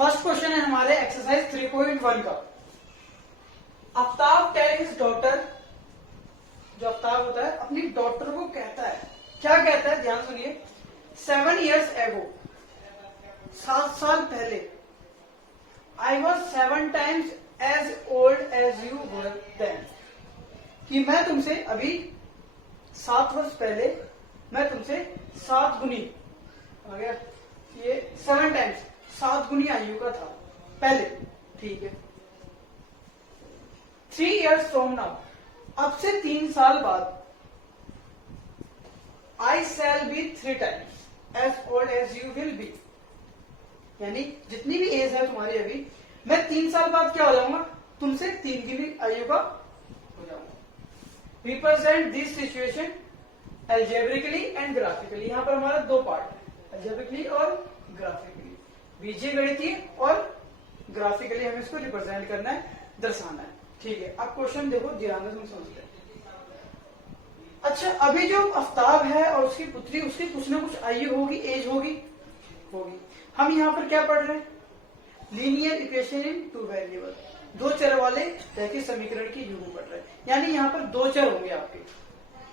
First question है हमारे exercise 3.1 का। आफ्ताब टेल हिज डॉटर, जो आफ्ताब होता है अपनी डॉटर को कहता है, क्या कहता है, ध्यान सुनिए। 7 years ago, 7 साल पहले, I was 7 times as old as you were then, कि मैं तुमसे अभी 7 वर्ष पहले मैं तुमसे 7 गुनी आ गया, ये 7 टाइम्स 7 गुनी आयु का था पहले, ठीक है। 3 years from now, अब से 3 साल बाद, I shall be 3 times as old as you will be, यानी जितनी भी एज है तुम्हारी अभी, मैं 3 साल बाद क्या हो जाऊंगा, तुमसे 3 की भी आयु का हो जाऊंगा। Represent this situation algebraically and graphically, यहां पर हमारा 2 पार्ट है, एल्जेब्रिकली और ग्राफिकली, बीजीय गणितीय और ग्राफिकली हमें इसको रिप्रेजेंट करना है, दर्शाना है, ठीक है। अब क्वेश्चन देखो ध्यान से समझते हैं। अच्छा, अभी जो आफ्ताब है और उसकी पुत्री, उसकी कुछ ना कुछ आयु होगी, एज होगी। हम यहाँ पर क्या पढ़ रहे हैं, लीनियर इक्वेशन इन 2 वेरिएबल, 2 चर वाले रैखिक समीकरण की युग पढ़ रहे हैं, यानी यहाँ पर 2 चर होंगे आपके,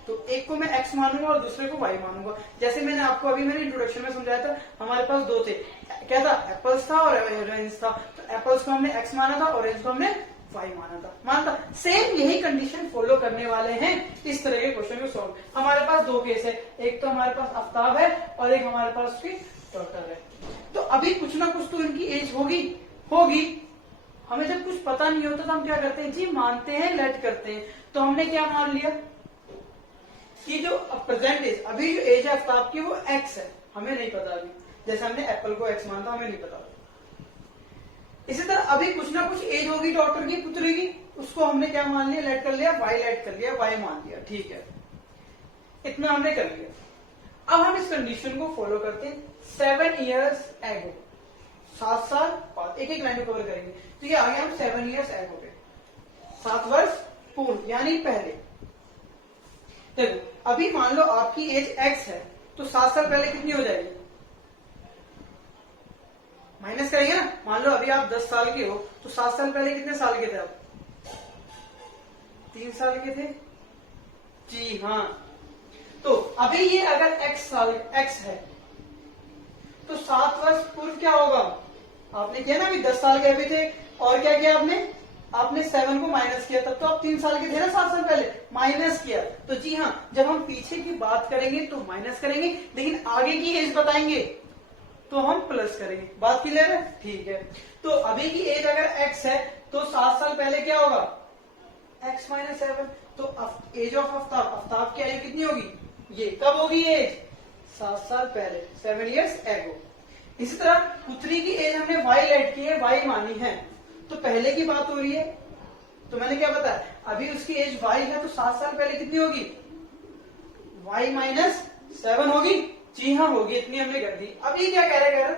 तो एक को मैं x मानूंगा और दूसरे को y मानूंगा। जैसे मैंने आपको अभी मैंने इंट्रोडक्शन में समझाया था, हमारे पास 2 थे, क्या था, एप्पल्स था और ऑरेंज था, तो एप्पल्स को हमने x माना था, ऑरेंज को हमने y माना था। सेम यही कंडीशन फॉलो करने वाले हैं इस तरह के क्वेश्चन को सॉल्व। हमारे पास 2 केस है, एक तो हमारे पास आफ्ताब है और एक हमारे पास उसकी डॉटर है। तो अभी कुछ ना कुछ तो इनकी एज होगी। हमें जब कुछ पता नहीं होता तो हम क्या करते हैं जी, मानते हैं, लेट करते हैं। तो हमने क्या मान लिया कि जो प्रेजेंट एज, अभी जो एज है आफ्ताब की वो x है, हमें नहीं पता अभी, जैसे हमने एप्पल को x माना था, हमें नहीं पता। इसी तरह अभी कुछ ना कुछ एज होगी डॉटर की, पुत्री की, उसको हमने क्या मान लिया, लेट कर लिया, y लेट कर लिया, y मान लिया, ठीक है, इतना हमने कर लिया। अब हम इस कंडीशन को फॉलो करते हैं। 7 years ago, 7 साल बाद, एक लाइन को कवर करेंगे, तो ये आ गया हम 7 years ago पे, 7 वर्ष पूर्व यानी पहले। देखो अभी मान लो आपकी एज x है, तो 7 साल पहले कितनी हो जाएगी, माइनस करेंगे ना। मान लो अभी आप 10 साल के हो, तो 7 साल पहले कितने साल के थे आप, 3 साल के थे, जी हाँ। तो अभी ये अगर x है, तो 7 वर्ष पूर्व क्या होगा, आपने किया ना, अभी 10 साल के अभी थे, और क्या किया आपने 7 को माइनस किया, तब तो आप 3 साल के थे ना 7 साल पहले, माइनस किया। तो जी हाँ, जब हम पीछे की बात करेंगे तो माइनस करेंगे, लेकिन आगे की एज बताएंगे तो हम प्लस करेंगे। बात क्लियर है, ठीक है। तो अभी की एज अगर x है, तो 7 साल पहले क्या होगा, x माइनस 7, तो एज ऑफ आफ्ताब की आयु कितनी होगी, ये कब होगी एज, 7 साल पहले, 7 years ago। इसी तरह पुत्री की एज हमने y लेट की है, y मानी है, तो पहले की बात हो रही है, तो मैंने क्या बताया, अभी उसकी एज y है, तो 7 साल पहले कितनी होगी, y माइनस 7 होगी, जी हाँ होगी, इतनी हमने कर दी। अब ये क्या कह रहा है,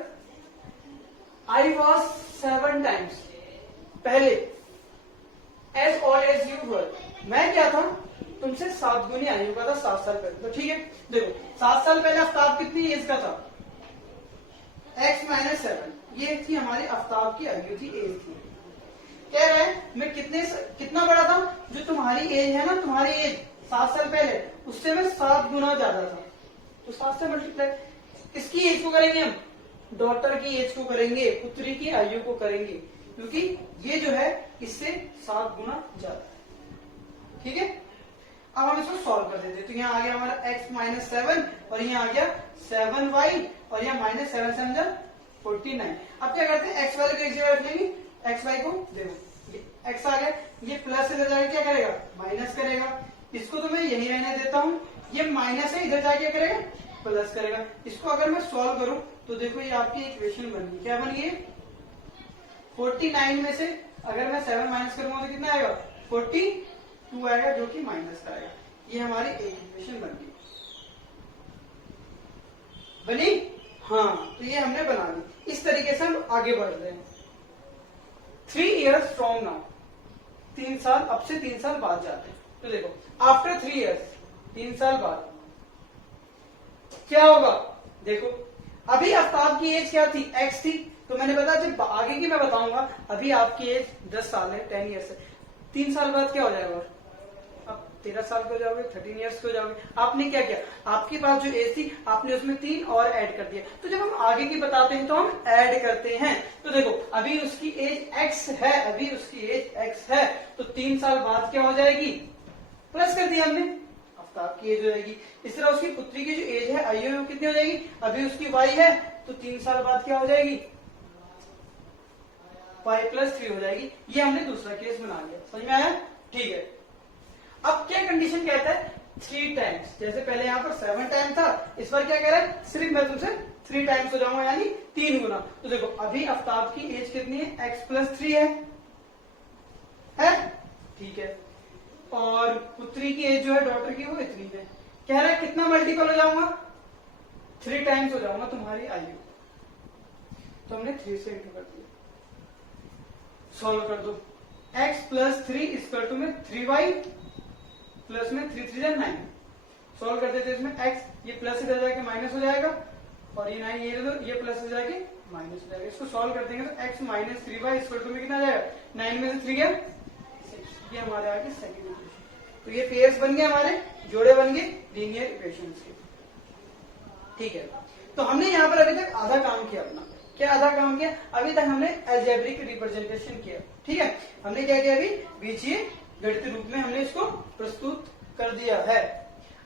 I was 7 times पहले as old as you were, मैं क्या था, तुमसे 7 गुनी आयु का था 7 साल पहले। तो ठीक है, देखो 7 साल पहले आफ्ताब कितनी एज का था, x माइनस 7, ये थी हमारी आफ्ताब की आयु थी, एज थी। कह रहे हैं मैं कितना बड़ा था, जो तुम्हारी एज है ना, तुम्हारी एज 7 साल पहले, उससे मैं 7 गुना ज्यादा था, तो 7 से मल्टीप्लाई, इसकी एज को करेंगे हम, डॉटर की एज को करेंगे, पुत्री की आयु को करेंगे, क्योंकि ये जो है इससे 7 गुना ज्यादा है, ठीक है। अब हम इसको सॉल्व कर देते हैं, तो यहाँ आ गया हमारा x माइनस 7 और यहाँ आ गया 7y और यहाँ माइनस 7 से हम 49। अब क्या करते हैं, x वाले को एक जगह रख लेंगे, xy को देखो, ये x आ गया, ये प्लस इधर जाके क्या करेगा, माइनस करेगा, इसको तो मैं यही रहने देता हूँ, ये माइनस है, इधर जाके क्या करेगा, प्लस करेगा। इसको अगर मैं सॉल्व करूं तो देखो ये आपकी इक्वेशन बन गई, क्या बन गई, 49 में से अगर मैं 7 माइनस करूंगा तो कितना आएगा, 42 आएगा, जो कि माइनस का आएगा। ये हमारी एक इक्वेशन बन गई, बनी, हाँ, तो ये हमने बना दी। इस तरीके से हम आगे बढ़ रहे हैं। 3 years from now, 3 साल, अब से 3 साल बाद जाते हैं, तो देखो आफ्टर 3 years, 3 साल बाद क्या होगा, देखो अभी आफ्ताब की एज क्या थी, x थी, तो मैंने बताया जब आगे की मैं बताऊंगा, अभी आपकी एज 10 साल है, 10 ईयर्स है, 3 साल बाद क्या हो जाएगा, अब 13 साल के हो जाओगे, 13 ईयर्स के हो जाओगे। आपने क्या किया, आपके पास जो एज थी आपने उसमें 3 और ऐड कर दिया। तो जब हम आगे की बताते हैं तो हम ऐड करते हैं। तो देखो अभी उसकी एज x है, अभी उसकी एज x है, तो 3 साल बाद क्या हो जाएगी, प्लस कर दिया हमने, आफ्ताब की एज हो जाएगी। इस तरह उसकी पुत्री की जो एज है आयु वो कितनी हो जाएगी, अभी उसकी y है, तो 3 साल बाद क्या हो जाएगी, y+3 हो जाएगी। ये हमने दूसरा केस बना लिया, समझ में आया, ठीक है। अब क्या कंडीशन कहता है, 3 टाइम्स, जैसे पहले यहाँ पर 7 टाइम था, इस बार क्या कह रहा है, सिर्फ मैं तुमसे 3 टाइम्स हो जाऊंगा, यानी 3 गुना। तो देखो अभी आफ्ताब की एज कितनी है, x+3 है, ठीक है, और पुत्री की एज जो है डॉटर की वो इतनी है। कह रहा है कितना मल्टीपल हो जाऊंगा, 3 टाइम्स हो जाऊंगा तुम्हारी आयु। तो हमने 3 से इंटू कर दिया, सॉल्व कर दो, x+3 इक्वल टू में 3y प्लस में 3 3 9, सॉल्व कर देते इसमें x, ये प्लस इधर जाके माइनस हो जाएगा, और ये 9 ये दो, ये प्लस हो जाके माइनस हो जाएगा। इसको सॉल्व कर देंगे तो x - 3y इक्वल टू में कितना आ जाएगा, 9 में से 3 गया 6, ये हमारे आगे सेकंड इक्वेशन। तो ये पेयर्स बन गए, हमारे जोड़े बन गए लीनियर इक्वेशंस के, ठीक है। तो हमने यहाँ पर अभी तक आधा काम किया अपना, क्या आधा काम किया, अभी तक हमने अलजेब्रिक रिप्रेजेंटेशन किया, ठीक है। हमने क्या किया, अभी बीजीय गणितीय रूप में हमने इसको प्रस्तुत कर दिया है।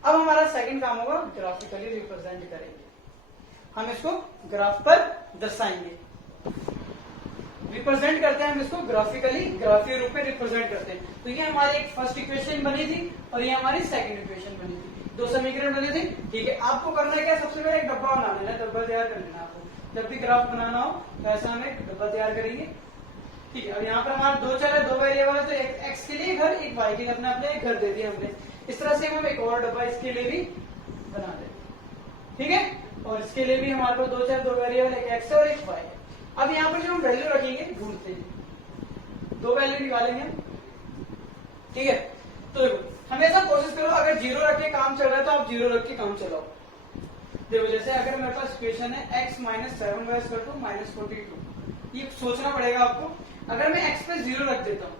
अब हमारा सेकंड काम होगा, ग्राफिकली रिप्रेजेंट करेंगे, हम इसको ग्राफ पर दर्शाएंगे, रिप्रेजेंट करते हैं हम इसको ग्राफिकली, ग्राफीय रूप में रिप्रेजेंट करते हैं। तो ये हमारी एक फर्स्ट इक्वेशन बनी थी और ये हमारी सेकंड इक्वेशन बनी थी, 2 समीकरण बने थे, ठीक है। आपको करना है क्या, सबसे पहले एक डब्बा बना लेना, डब्बा तैयार कर लेना आपको, जब भी ग्राफ बनाना हो तो ऐसा हम एक डब्बा तैयार करेंगे, ठीक है। अब यहाँ पर हमारा 2 चर है, 2 वेरिएबल है, तो एक x के लिए घर, एक y के लिए अपने एक घर दे दिया हमने। इस तरह से हम एक और डब्बा इसके लिए भी बना दें, ठीक है। और इसके लिए भी हमारे पास 2 चर, 2 वेरिएबल, एक x है और एक y है। अब यहाँ पर जो हम वैल्यू रखेंगे ढूंढते हैं, 2 वैल्यू निकालेंगे, ठीक है। तो देखो हमेशा कोशिश करो, अगर 0 रख के काम चल रहा है तो आप 0 रख के काम चलाओ। देखो जैसे अगर मेरे पास इक्वेशन है x - 7y = -42, ये सोचना पड़ेगा आपको। अगर मैं x पे 0 रख देता हूँ,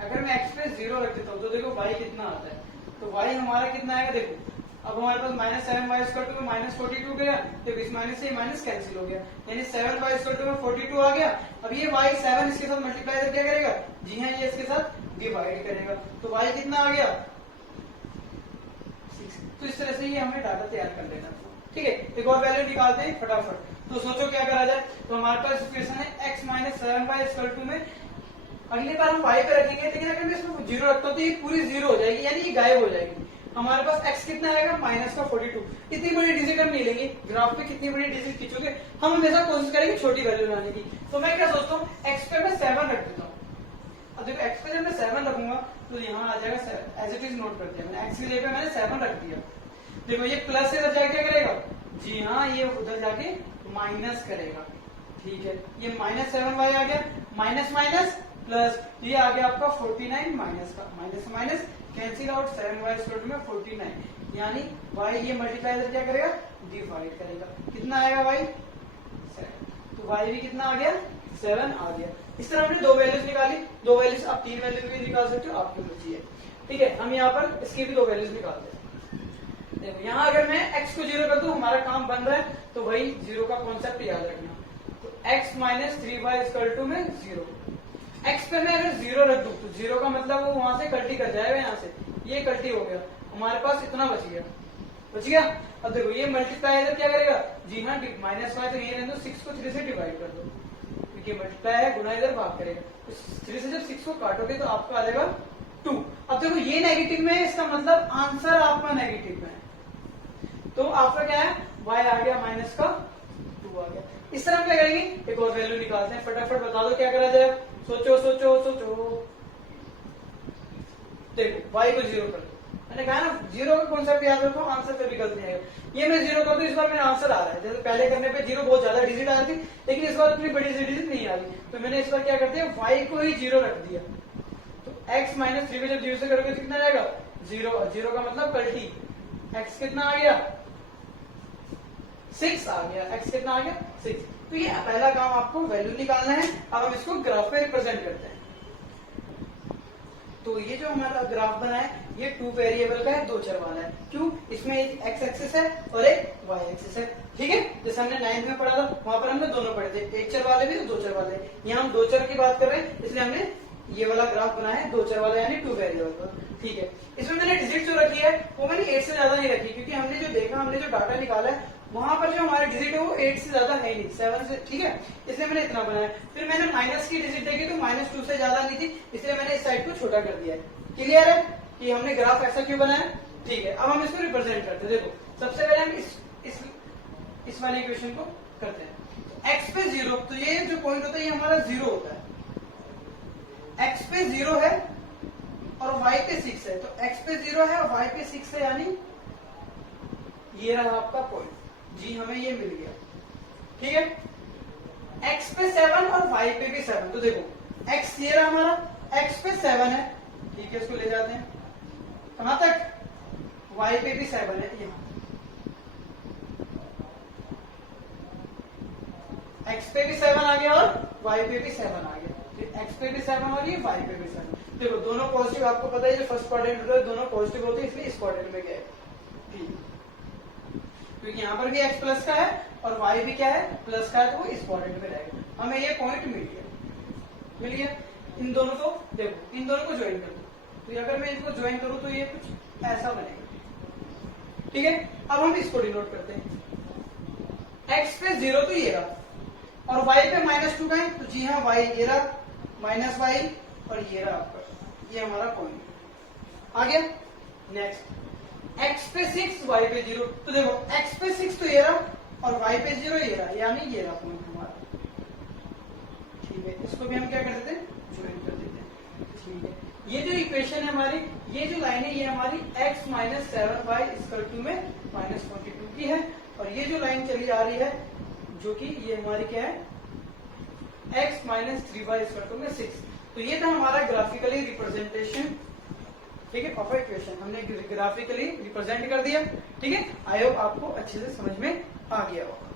अगर मैं x पे 0 रख देता हूँ तो देखो y कितना आता है, तो y हमारा कितना आएगा, देखो अब हमारे पास -7y = -42 गया, तो इस माइनस से माइनस कैंसिल हो गया, यानी 7y = 42 आ गया। अब ये y 7 इसके साथ मल्टीप्लाई करके क्या करेगा, जी हाँ ये इसके साथ डिवाइड करेगा, तो y कितना आ गया 6। तो इस तरह से ये हमें डाटा तैयार कर लेना, ठीक है। एक और वैल्यू निकालते हैं फटाफट। तो सोचो क्या करा जाए, तो हमारे पास इक्वेशन है x - 7y = में, अगली बार हम y पे रखेंगे, लेकिन अगर मैं इसमें 0 रखता हूँ तो ये पूरी 0 हो जाएगी, यानी ये गायब हो जाएगी। हमारे पास x कितना आएगा, -42। इतनी बड़ी डिजिट हम नहीं लेंगे, ग्राफ पे कितनी बड़ी डिजिट खींचोगे, हम हमेशा कोशिश करेंगे छोटी वैल्यू लाने की। तो मैं क्या सोचता हूँ, x पे मैं 7 रख देता हूँ। अब देखो x पे जब मैं 7 रखूंगा तो यहाँ आ जाएगा 7, एज इट इज नोट कर दिया मैंने, x की जगह पे मैंने 7 रख दिया। देखो ये प्लस से इधर जाके क्या करेगा, जी हाँ ये उधर जाके माइनस करेगा, ठीक है। ये -7y आ गया, माइनस माइनस प्लस, ये आ गया आपका 49, माइनस का minus minus cancel out, 7y = में 49, यानी y ये मल्टीप्लाई करके क्या करेगा, डिवाइड करेगा, कितना आएगा y 7, तो y भी कितना आ गया 7 आ गया। इस तरह हमने 2 वैल्यूज निकाली, 2 वैल्यूज आप 3 वैल्यूज भी निकाल सकते हो, आपकी मर्जी है, ठीक है। हम यहाँ पर इसकी भी 2 वैल्यूज निकालते हैं। देखो यहाँ अगर मैं x को 0 कर दूं, हमारा काम बन रहा है, तो वही 0 का कॉन्सेप्ट याद रखना। तो x - 3y = में 0, x पे मैं अगर 0 रख दूं तो 0 का मतलब वो वहां से कल्टी कर जाएगा, यहाँ से ये कल्टी हो गया, हमारे पास इतना बच गया। अब देखो ये मल्टीप्लाई क्या करेगा, जी हाँ -y, तो ये 6 को 3 से डिवाइड कर दो, क्योंकि मल्टीप्लाई है, गुना इधर भाग करेगा, तो 3 से जब 6 को काटोगे तो आपका आ जाएगा 2। अब देखो ये नेगेटिव में है, इसका मतलब आंसर आपका नेगेटिव में है, तो आपका क्या है, y आ गया -2 आ गया। इस तरह हम क्या करेंगे, एक और वैल्यू निकालते हैं, फटाफट बता दो क्या करा जाए, सोचो सोचो सोचो। देखो y को 0 कर दो, मैंने कहा ना 0 का कॉन्सेप्ट याद रखो, आंसर कभी गलत नहीं आएगा। ये मैं 0 कर दूं, इस बार मेरा आंसर आ रहा है, जैसे पहले करने पे 0 बहुत ज्यादा डिजिट आ रही थी, लेकिन इस बार इतनी बड़ी डिजिट नहीं आ रही, तो मैंने इस बार क्या कर दिया, y को ही 0 रख दिया। तो x - 3 में जब 0 से करोगे तो कितना जाएगा 0, 0 का मतलब कल्टी, x कितना आ गया 6 आ गया, x कितना आ गया 6। तो ये पहला काम आपको वैल्यू निकालना है। अब हम इसको ग्राफ पे रिप्रेजेंट करते हैं। तो ये जो हमारा ग्राफ बना है ये 2 वेरिएबल का है, 2 चर वाला है। क्यों? इसमें एक एक्स एक्सिस है और एक वाई एक्सिस है। ठीक है, जैसे हमने 9th में पढ़ा था वहां पर हमने दोनों पढ़े थे, एक चर वाले भी तो 2 चर वाले। यहाँ हम 2 चर की बात कर रहे हैं इसलिए हमने ये वाला ग्राफ बनाया है 2 चर वाला यानी 2 वेरिएबल का। ठीक है, इसमें मैंने डिजिट जो रखी है वो मैंने 8 से ज्यादा नहीं रखी, क्योंकि हमने जो देखा, हमने जो डाटा निकाला है वहां पर जो हमारे डिजिट है वो 8 से ज्यादा है नहीं, 7 से। ठीक है, इसलिए मैंने इतना बनाया। फिर मैंने माइनस की डिजिट देखी तो -2 से ज्यादा नहीं थी, इसलिए मैंने इस साइड को छोटा कर दिया है। क्लियर है कि हमने ग्राफ ऐसा क्यों बनाया? ठीक है, अब हम इसको रिप्रेजेंट करते हैं। देखो, सबसे पहले हम इस वाले इक्वेशन को करते हैं। एक्स पे 0, तो ये जो पॉइंट होता है ये हमारा 0 होता है। एक्स पे 0 है और वाई पे 6 है, तो एक्स पे 0 है और वाई पे 6 है, यानी ये रहा आपका पॉइंट जी, हमें ये मिल गया। ठीक है, एक्स पे 7 और वाई पे भी 7, तो देखो एक्स ये रहा हमारा, एक्स पे 7 है। ठीक है, इसको ले जाते हैं कहां तक? वाई पे भी 7 है, यहाँ एक्स पे भी 7 आ गया और वाई पे भी 7 आ गया। एक्स पे भी 7 और ये वाई पे भी 7। देखो दोनों पॉजिटिव, आपको पता है जो फर्स्ट क्वाड्रेंट होता है दोनों पॉजिटिव होते हैं, इसलिए इस क्वाड्रेंट में गए। ठीक, क्योंकि यहाँ पर भी एक्स प्लस का है और वाई भी क्या है, प्लस का है, तो वो इस क्वाड्रेंट में रहेगा। हमें ये पॉइंट मिल गया। इन दोनों को देखो, इन दोनों को ज्वाइन कर दो, तो अगर मैं इनको ज्वाइन करूं तो ये कुछ ऐसा बनेगा। ठीक है, अब हम इसको डिनोट करते हैं। एक्स पे 0 तो ये रहा और वाई पे -2 का है, तो जी हाँ वाई ये रहा, माइनस वाई और ये रहा आपका, ये हमारा पॉइंट आ गया। नेक्स्ट, एक्स पे 6 वाई पे 0, तो देखो एक्स पे 6 तो ये रहा और वाई पे 0 ये रहा, यानी ये रहा पॉइंट हमारा। ठीक है, इसको भी हम क्या कर देते हैं, ज्वाइन कर देते हैं। ठीक है, ये जो इक्वेशन है हमारी, ये जो लाइन है ये हमारी x - 7y = में -42 की है, और ये जो लाइन चली जा रही है जो कि ये हमारी क्या है, x - 3y = में 6। तो ये था हमारा ग्राफिकली रिप्रेजेंटेशन। ठीक है, ऑफ इक्वेशन हमने ग्राफिकली रिप्रेजेंट कर दिया। ठीक है, आई होप आपको अच्छे से समझ में आ गया होगा।